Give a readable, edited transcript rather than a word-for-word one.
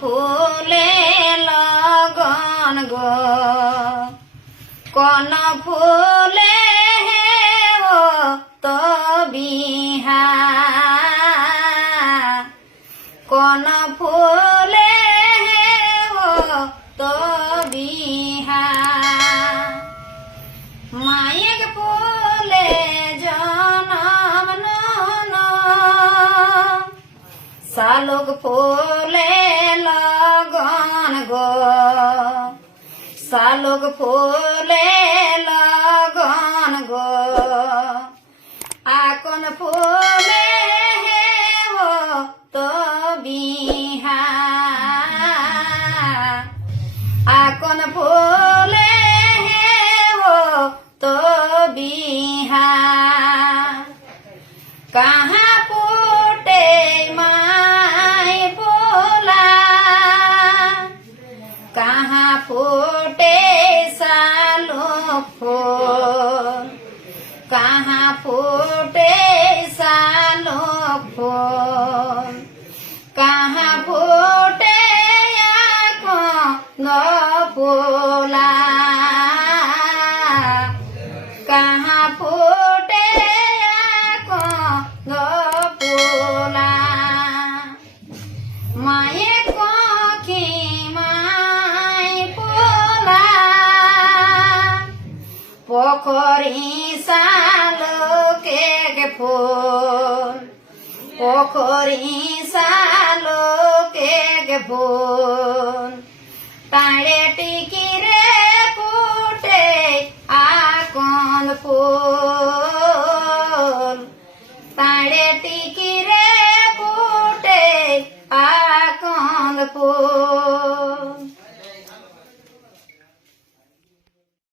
फूले लगन गो कौन फूले है वो तो बिहा कौन फूले है वो तो बिहा मायक फूले जनम नो सालोक फूले लगन गो सालोक फूले लगन गो आकन फूले है वो तो बिहा आकन फूले है वो तो बिहा कहाँ फूटे माय फूला कहाँ फूटे सालो फूल कहाँ फूटे सालो फूल कहाँ फूटे आँखों न फूला कहाँ फूटे आँखों न फूला माये कोखी माय फूला पोखरी सालो के फूल पोखरी सालो के फूल ताड़े टिकी रे फूटे आकन फूल ताड़े टिकी रे फूटे आकन फूल